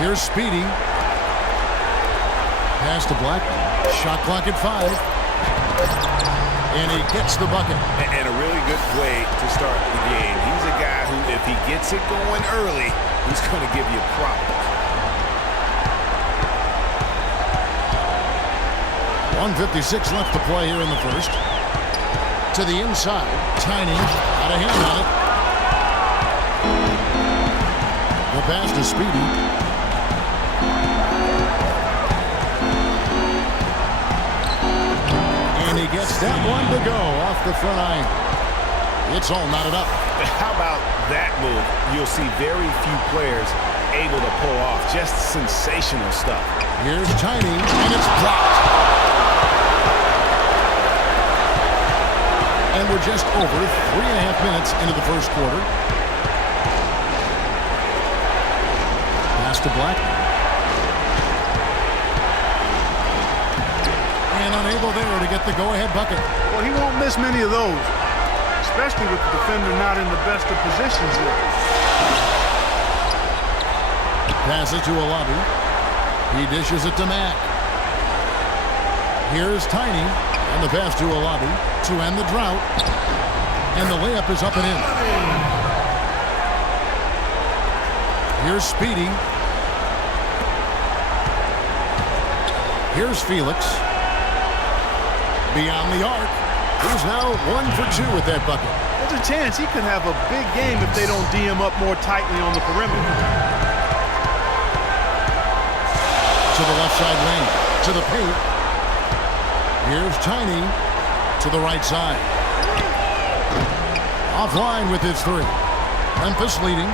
Here's Speedy. Pass to Blackman. Shot clock at 5. And he gets the bucket. And a really good way to start the game. He's a guy who, if he gets it going early, he's going to give you problems. 1:56 left to play here in the first. To the inside. Tiny. Got a hand on it. The pass to Speedy. And he gets that one to go off the front iron. It's all knotted up. How about that move? You'll see very few players able to pull off just sensational stuff. Here's Tiny, and it's blocked. And we're just over 3.5 minutes into the first quarter. Pass to Blackman. And unable there to get the go-ahead bucket. Well, he won't miss many of those, especially with the defender not in the best of positions here. Pass it to Olabi. He dishes it to Mack. Here's Tiny. And the pass to Olabi to end the drought. And the layup is up and in. Here's Speedy. Here's Felix. Beyond the arc. He's now 1 for 2 with that bucket. There's a chance he could have a big game if they don't D him up more tightly on the perimeter. To the left side lane. To the paint. Here's Tiny to the right side. Offline with his 3. Memphis leading.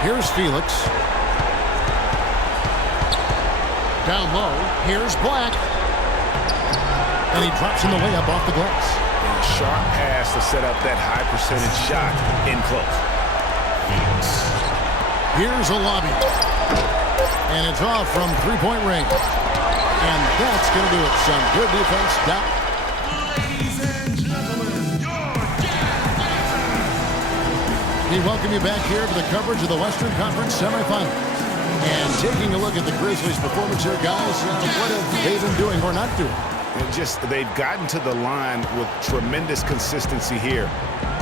Here's Felix. Down low. Here's Black. And he drops in the layup off the glass. And a sharp pass to set up that high percentage shot in close. Here's Olabi. And it's off from 3-point range. And that's going to do it. Some good defense. Ladies and gentlemen, your We welcome you back here to the coverage of the Western Conference semifinals. And taking a look at the Grizzlies' performance here, guys, what have they been doing or not doing? And just they've gotten to the line with tremendous consistency here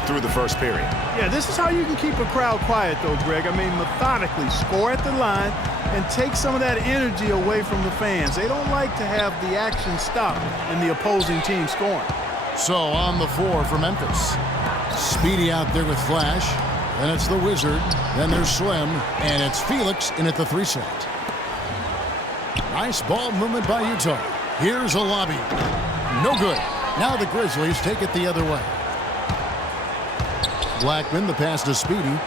through the first period. Yeah, this is how you can keep a crowd quiet, though, Greg. I mean, methodically score at the line and take some of that energy away from the fans. They don't like to have the action stop in the opposing team scoring. So on the floor for Memphis. Speedy out there with Flash. Then it's the Wizard. Then there's Slim. And it's Felix in at the 3 set. Nice ball movement by Utah. Here's Olabi. No good. Now the Grizzlies take it the other way. Blackman, the pass to Speedy.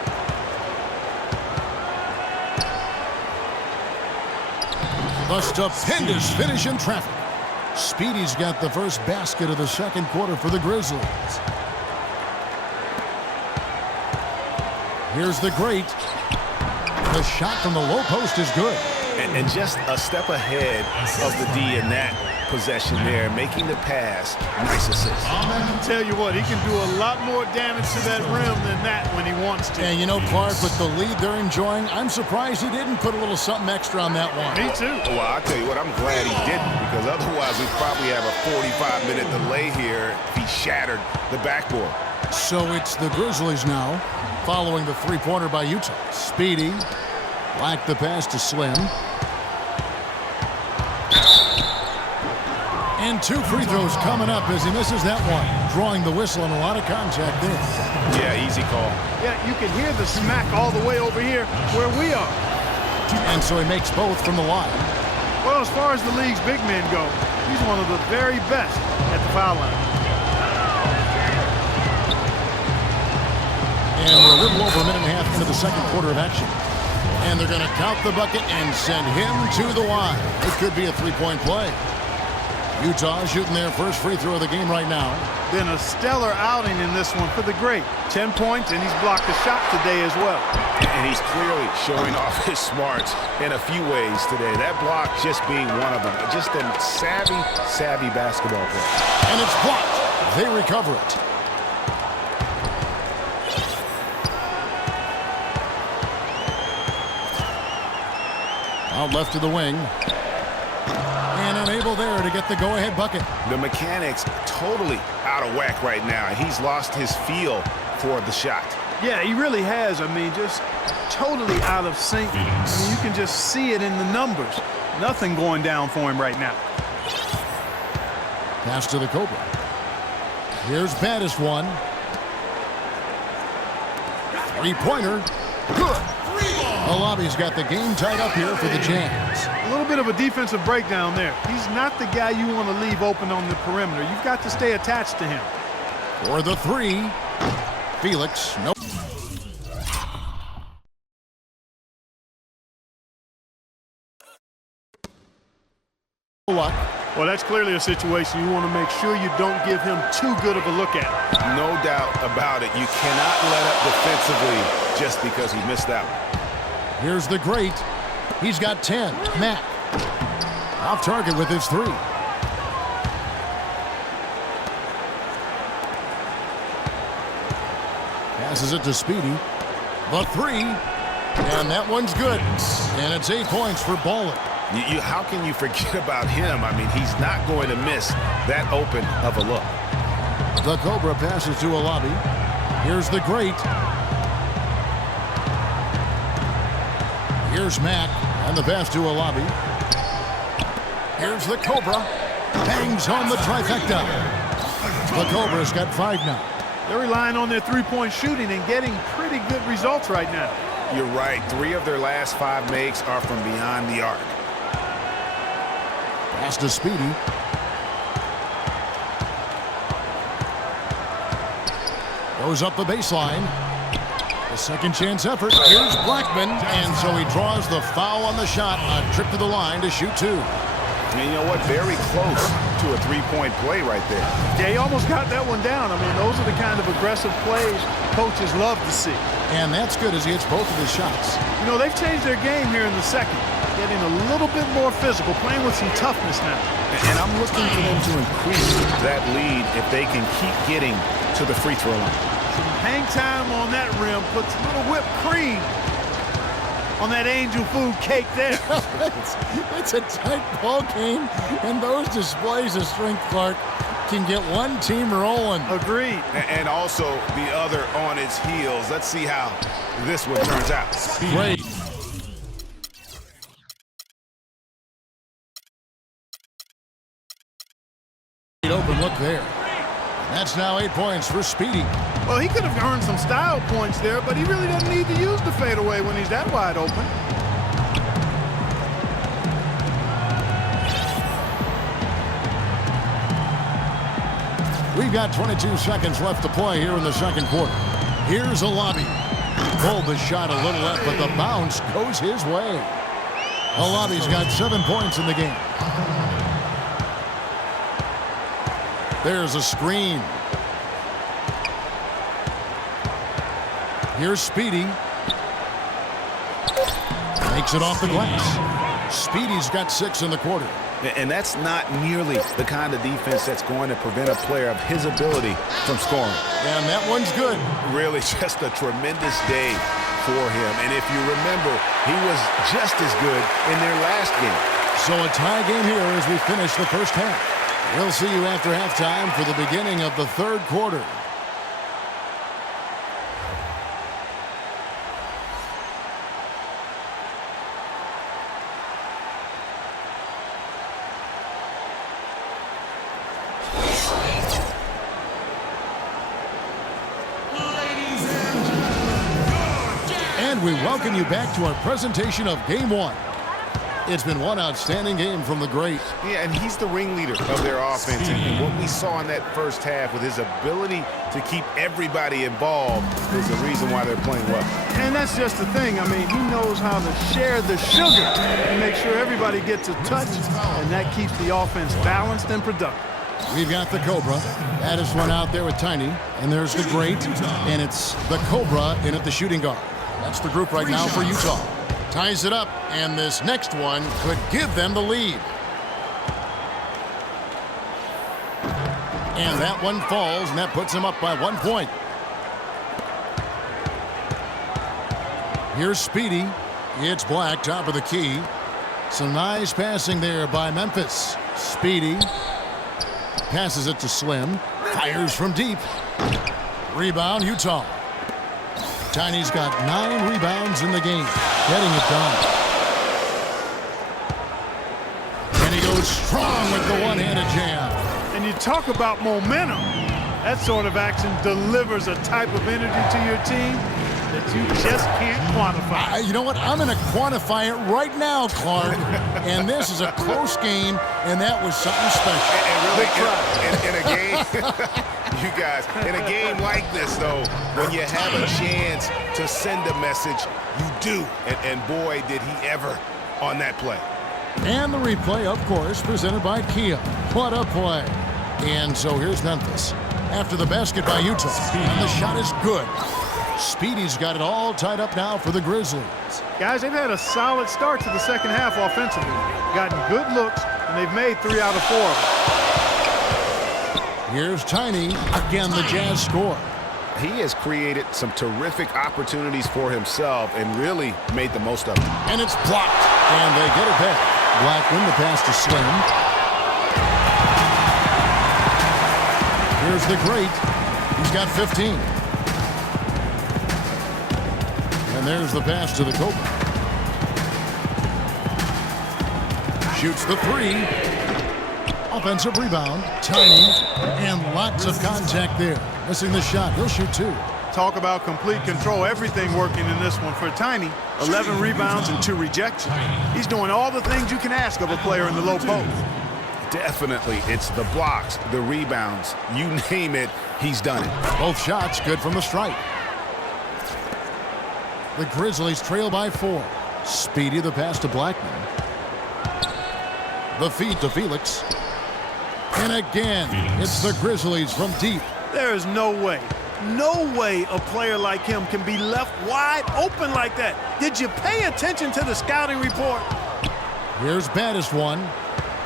A stupendous finish in traffic. Speedy's got the first basket of the second quarter for the Grizzlies. Here's the great. The shot from the low post is good. And just a step ahead of the D in that possession there, making the pass. Nice assist. I tell you what, he can do a lot more damage to that rim than that when he wants to. And you know, Clark, with the lead they're enjoying, I'm surprised he didn't put a little something extra on that one. Me too. Well, I'll tell you what, I'm glad he didn't, because otherwise we'd probably have a 45-minute delay here if he shattered the backboard. So it's the Grizzlies now, following the three-pointer by Utah. Speedy, like the pass to Slim. And 2 free throws coming up as he misses that one. Drawing the whistle and a lot of contact there. Yeah, easy call. Yeah, you can hear the smack all the way over here where we are. And so he makes both from the line. Well, as far as the league's big men go, he's one of the very best at the foul line. And we're a little over a minute and a half into the second quarter of action. And they're going to count the bucket and send him to the line. It could be a three-point play. Utah shooting their first free throw of the game right now. Been a stellar outing in this one for the great. 10 points, and he's blocked a shot today as well. And he's clearly showing off his smarts in a few ways today. That block just being one of them. Just a savvy basketball player. And it's blocked. They recover it. Out left to the wing. And unable there to get the go-ahead bucket. The mechanics totally out of whack right now. He's lost his feel for the shot. Yeah, he really has. I mean, just totally out of sync. I mean, you can just see it in the numbers. Nothing going down for him right now. Pass to the Cobra. Here's baddest one. Three-pointer. Good. Alabi's got the game tied up here for the Jazz. A little bit of a defensive breakdown there. He's not the guy you want to leave open on the perimeter. You've got to stay attached to him. For the three. Felix, nope. Luck. Well, that's clearly a situation you want to make sure you don't give him too good of a look at. No doubt about it. You cannot let up defensively just because he missed out. Here's the great. He's got 10. Matt. Off target with his three. Passes it to Speedy. The three. And that one's good. And it's 8 points for Baller. How can you forget about him? I mean, he's not going to miss that open of a look. The Cobra passes to Alabi. Here's the great. Here's Matt. And the pass to Alabi. Here's the Cobra. Bangs on the trifecta. The Cobra's got 5 now. They're relying on their three-point shooting and getting pretty good results right now. You're right. 3 of their last 5 makes are from beyond the arc. Pass to Speedy. Goes up the baseline. A second chance effort. Here's Blackman. And so he draws the foul on the shot. A trip to the line to shoot 2. And you know what? Very close to a 3-point play right there. Yeah, he almost got that one down. I mean, those are the kind of aggressive plays coaches love to see. And that's good as he hits both of his shots. You know, they've changed their game here in the second. Getting a little bit more physical, playing with some toughness now. And I'm looking for them to increase that lead if they can keep getting to the free throw line. Some hang time on that rim puts a little whipped cream on that angel food cake there. it's a tight ball game, and those displays of strength, Clark, can get one team rolling. Agreed. And also the other on its heels. Let's see how this one turns out. Great. Open look there. That's now 8 points for Speedy. Well, he could have earned some style points there, but he really doesn't need to use the fadeaway when he's that wide open. We've got 22 seconds left to play here in the second quarter. Here's Alabi. Pulled the shot a little left, but the bounce goes his way. Alabi's got 7 points in the game. There's a screen. Here's Speedy. Makes it off the glass. Speedy's got 6 in the quarter. And that's not nearly the kind of defense that's going to prevent a player of his ability from scoring. And that one's good. Really just a tremendous day for him. And if you remember, he was just as good in their last game. So a tie game here as we finish the first half. We'll see you after halftime for the beginning of the third quarter. And we welcome you back to our presentation of Game 1. It's been one outstanding game from the great. Yeah, and he's the ringleader of their offense. And what we saw in that first half with his ability to keep everybody involved is the reason why they're playing well. And that's just the thing. I mean, he knows how to share the sugar and make sure everybody gets a touch, and that keeps the offense balanced and productive. We've got the Cobra. Baddest one out there with Tiny. And there's the great. And it's the Cobra in at the shooting guard. That's the group right now for Utah. Ties it up, and this next one could give them the lead. And that one falls, and that puts them up by 1 point. Here's Speedy. It's Black, top of the key. Some nice passing there by Memphis. Speedy passes it to Slim. Fires from deep. Rebound, Utah. Tiny's got 9 rebounds in the game. Getting it done. And he goes strong with the one-handed jam. And you talk about momentum. That sort of action delivers a type of energy to your team that you just can't quantify. You know what? I'm going to quantify it right now, Clark. And this is a close game, and that was something special. And really, in a game, you guys, in a game like this, though, when you have a chance to send a message, you do. And boy, did he ever on that play. And the replay, of course, presented by Kia. What a play. And so here's Memphis. After the basket by Utah, and the shot is good. Speedy's got it all tied up now for the Grizzlies. Guys, they've had a solid start to the second half offensively. Gotten good looks, and they've made 3 out of 4 of them. Here's Tiny. Again, the Jazz score. He has created some terrific opportunities for himself and really made the most of it. And it's blocked. And they get it back. Blackman, the pass to Slim. Here's the great. He's got 15. And there's the pass to the Cobra. Shoots the 3. Offensive rebound. Tiny. And lots of contact there. Missing the shot. He'll shoot 2. Talk about complete control. Everything working in this one for Tiny. 11 rebounds and 2 rejections. He's doing all the things you can ask of a player in the low post. Definitely, it's the blocks, the rebounds, you name it, he's done it. Both shots good from the stripe. The Grizzlies trail by 4. Speedy, the pass to Blackman. The feed to Felix. And again, it's the Grizzlies from deep. There is no way a player like him can be left wide open like that. Did you pay attention to the scouting report? Here's baddest one.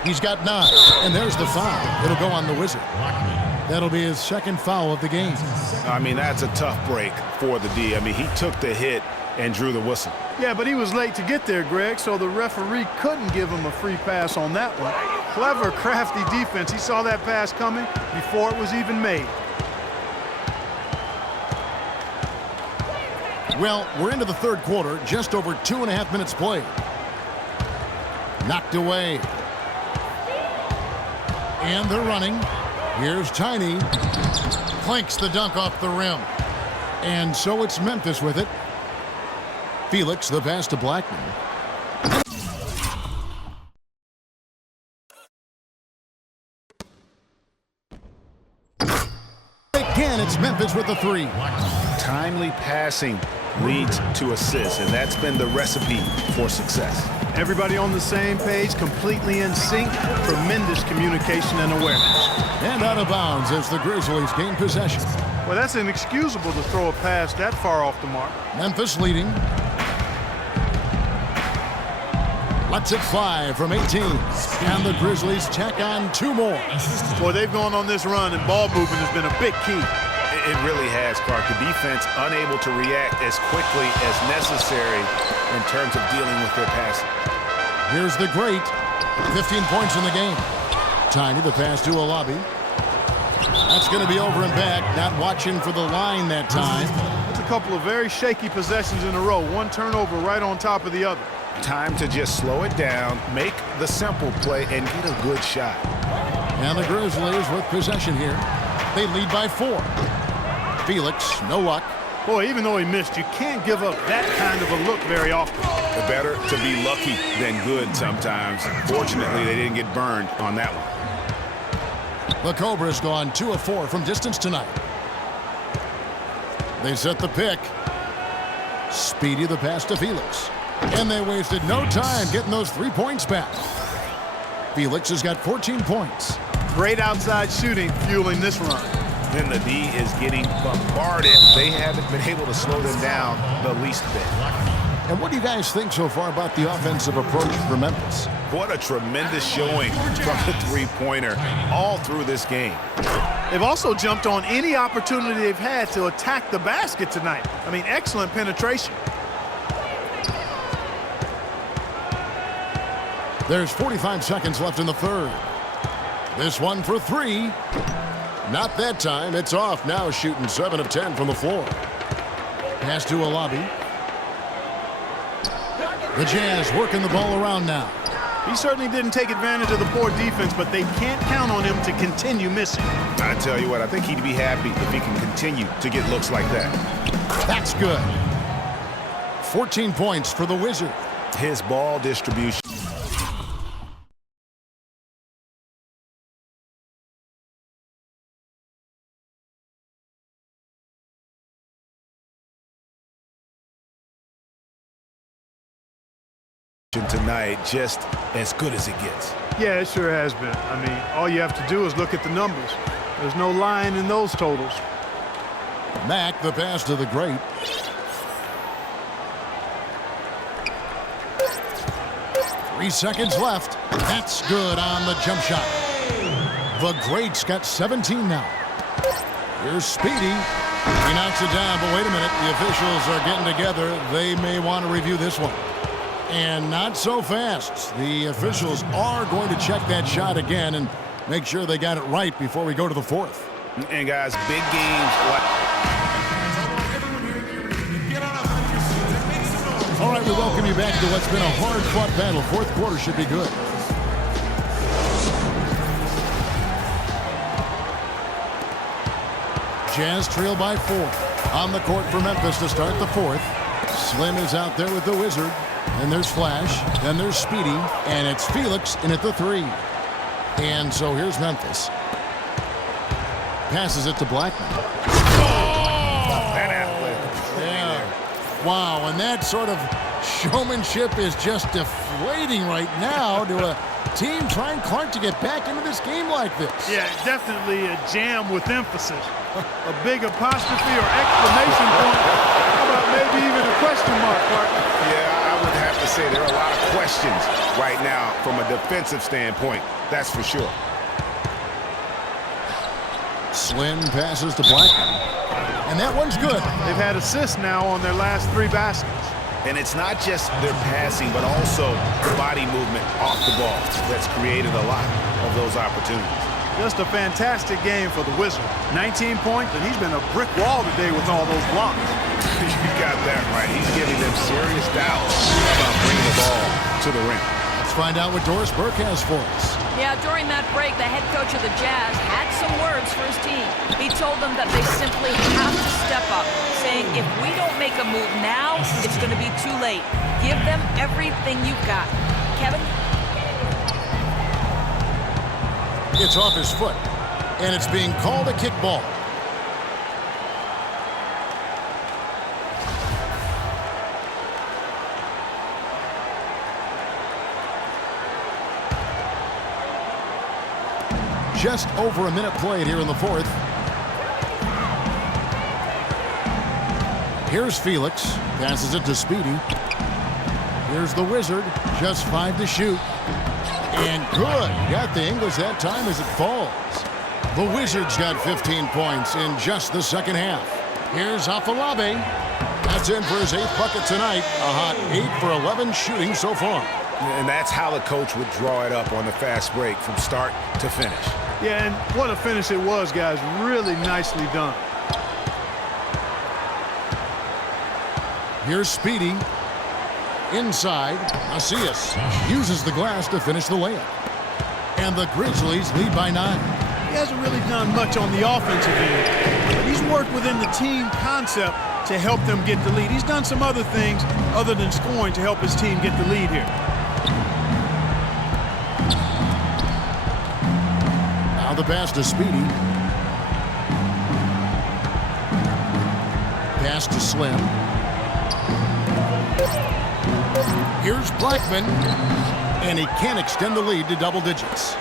He's got 9, and there's the foul. It'll go on the Wizard. That'll be his second foul of the game. I mean, that's a tough break for the D. I mean, he took the hit and drew the whistle. Yeah, but he was late to get there, Greg, so the referee couldn't give him a free pass on that one. Clever, crafty defense. He saw that pass coming before it was even made. Well, we're into the third quarter, just over 2.5 minutes played. Knocked away. And they're running. Here's Tiny. Clanks the dunk off the rim. And so it's Memphis with it. Felix, the pass to Blackman. Again, it's Memphis with the 3. Timely passing leads to assists, and that's been the recipe for success. Everybody on the same page, completely in sync, tremendous communication and awareness. And out of bounds as the Grizzlies gain possession. Well, that's inexcusable to throw a pass that far off the mark. Memphis leading. Lets it fly from 18. And the Grizzlies tack on 2 more. Boy, they've gone on this run, and ball movement has been a big key. It really has, Clark. The defense unable to react as quickly as necessary in terms of dealing with their passing. Here's the great. 15 points in the game. Tiny, the pass to Alabi. That's going to be over and back. Not watching for the line that time. That's a couple of very shaky possessions in a row. One turnover right on top of the other. Time to just slow it down, make the simple play, and get a good shot. And the Grizzlies with possession here. They lead by 4. Felix, no luck. Boy, even though he missed, you can't give up that kind of a look very often. Better to be lucky than good sometimes. Fortunately, they didn't get burned on that one. The Cobra's gone 2 of 4 from distance tonight. They set the pick. Speedy, the pass to Felix. And they wasted no time getting those 3 points back. Felix has got 14 points. Great outside shooting fueling this run. Then the D is getting bombarded. They haven't been able to slow them down the least bit. And what do you guys think so far about the offensive approach for Memphis? What a tremendous showing from the three-pointer all through this game. They've also jumped on any opportunity they've had to attack the basket tonight. I mean, excellent penetration. There's 45 seconds left in the third. This one for three. Not that time. It's off now, shooting 7 of 10 from the floor. Pass to Alabi. The Jazz working the ball around now. He certainly didn't take advantage of the poor defense, but they can't count on him to continue missing. I tell you what, I think he'd be happy if he can continue to get looks like that. That's good. 14 points for the Wizard. His ball distribution. Tonight, just as good as it gets. Yeah, it sure has been. I mean, all you have to do is look at the numbers. There's no lying in those totals. Mack, the pass to the great. Three seconds left. That's good on the jump shot. The great's got 17 now. Here's Speedy. He knocks it down, but wait a minute. The officials are getting together. They may want to review this one. And not so fast. The officials are going to check that shot again and make sure they got it right before we go to the fourth. And guys, big games like... All right, we welcome you back to what's been a hard-fought battle. Fourth quarter should be good. Jazz trail by 4. On the court for Memphis to start the fourth. Slim is out there with the Wizard. And there's Flash, then there's Speedy, and it's Felix in at the 3. And so here's Memphis. Passes it to Blackman. That athletic. Yeah. Wow, and that sort of showmanship is just deflating right now to a team trying Clark to get back into this game like this. Yeah, definitely a jam with emphasis. A big apostrophe or exclamation point. How about maybe even a question mark, Clark? Yeah, I would have to say there are a lot of questions right now from a defensive standpoint. That's for sure. Slim passes to Blackman. And that one's good. They've had assists now on their last 3 baskets. And it's not just their passing, but also the body movement off the ball that's created a lot of those opportunities. Just a fantastic game for the Wizard. 19 points, and he's been a brick wall today with all those blocks. You got that right. He's giving them serious doubts about bringing the ball to the rim. Let's find out what Doris Burke has for us. Yeah, during that break, the head coach of the Jazz had some words for his team. He told them that they simply have to step up, saying if we don't make a move now, it's going to be too late. Give them everything you've got. Kevin? It's off his foot, and it's being called a kickball. Just over a minute played here in the fourth. Here's Felix. Passes it to Speedy. Here's the Wizard. Just 5 to shoot. And good. Got the English that time as it falls. The Wizards got 15 points in just the second half. Here's Afalabi. That's in for his 8th bucket tonight. A hot 8 for 11 shooting so far. And that's how the coach would draw it up on the fast break from start to finish. Yeah, and what a finish it was, guys. Really nicely done. Here's Speedy. Inside, Macias uses the glass to finish the layup. And the Grizzlies lead by 9. He hasn't really done much on the offensive end, but he's worked within the team concept to help them get the lead. He's done some other things other than scoring to help his team get the lead here. Now the pass to Speedy. Pass to Slim. Here's Blackman, and he can't extend the lead to double digits.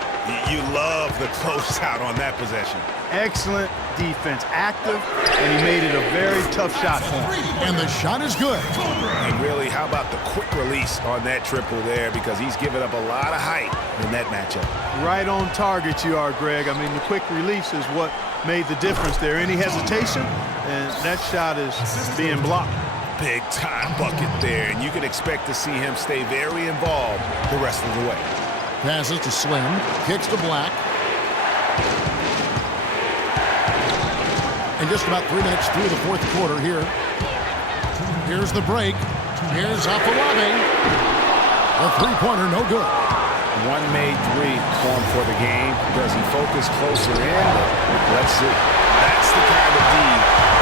You love the closeout on that possession. Excellent defense, active, and he made it a very tough shot for him. And the shot is good. And really, how about the quick release on that triple there, because he's given up a lot of height in that matchup. Right on target you are, Greg. I mean, the quick release is what made the difference there. Any hesitation, and that shot is being blocked. Big time bucket there, and you can expect to see him stay very involved the rest of the way. Passes to Slim. Kicks to Black. And just about 3 minutes through the fourth quarter here. Here's the break. Here's Afolabi. The three-pointer, no good. One made three for the game. Does he focus closer in? Let's see. That's the kind of D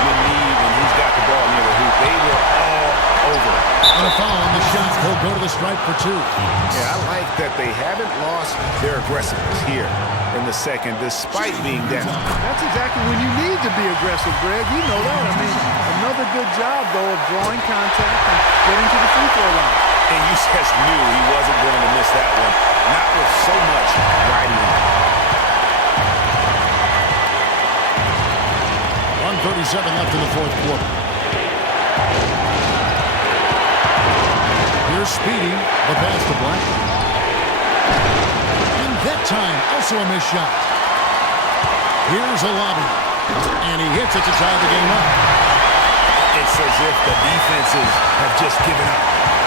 you need when he's got the ball near the hoop. They were all over it. And a foul on the shot. He'll go to the stripe for two. Yeah, I like that they haven't lost their aggressiveness here in the second, despite being down. That's exactly when you need to be aggressive, Greg. You know that. I mean, another good job, though, of drawing contact and getting to the free throw line. And you just knew he wasn't going to miss that one, not with so much riding on. 1:37 left in the fourth quarter. Here's Speedy, the pass to Black. And that time, also a missed shot. Here's a lobby. And he hits it to tie the game up. It's as if the defenses have just given up.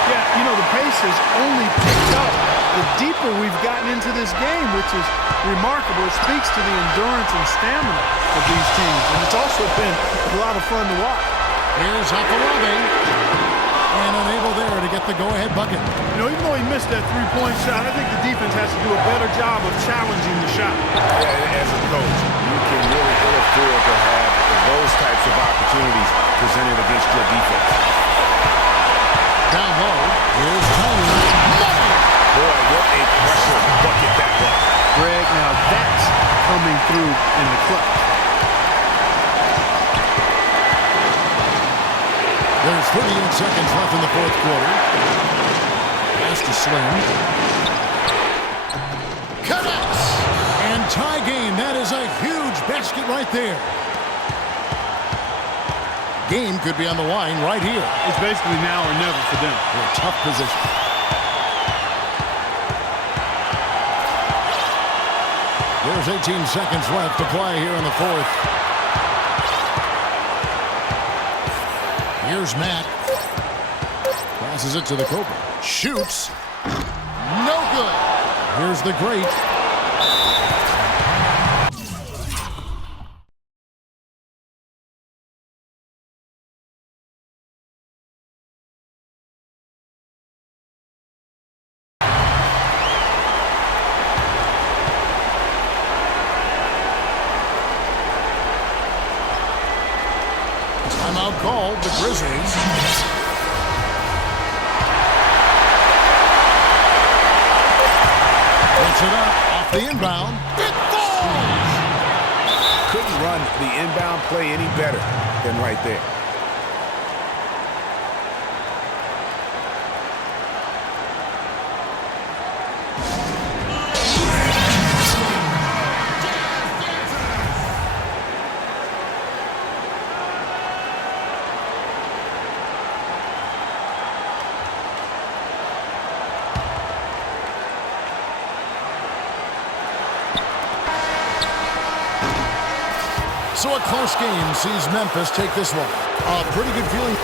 Yeah, you know, the pace has only picked up the deeper we've gotten into this game, which is remarkable. It speaks to the endurance and stamina of these teams, and it's also been a lot of fun to watch. Here's Afolabi. And unable there to get the go-ahead bucket. You know, even though he missed that three-point shot, I think the defense has to do a better job of challenging the shot. As a coach, you can really ill afford to have those types of opportunities presented against your defense. Down low, here's Tony. Boy, what a pressure bucket that was. Greg, now that's coming through in the clutch. There's 38 seconds left in the fourth quarter. Pass to Slim. Connects! And tie game. That is a huge basket right there. Game could be on the line right here. It's basically now or never for them. In a tough position. There's 18 seconds left to play here in the fourth. Here's Matt. Passes it to the Cobra. Shoots. No good. Here's the great. Timeout called, the Grizzlies. Puts it up off the inbound. It falls! Couldn't run the inbound play any better than right there. So a close game sees Memphis take this one. A pretty good feeling.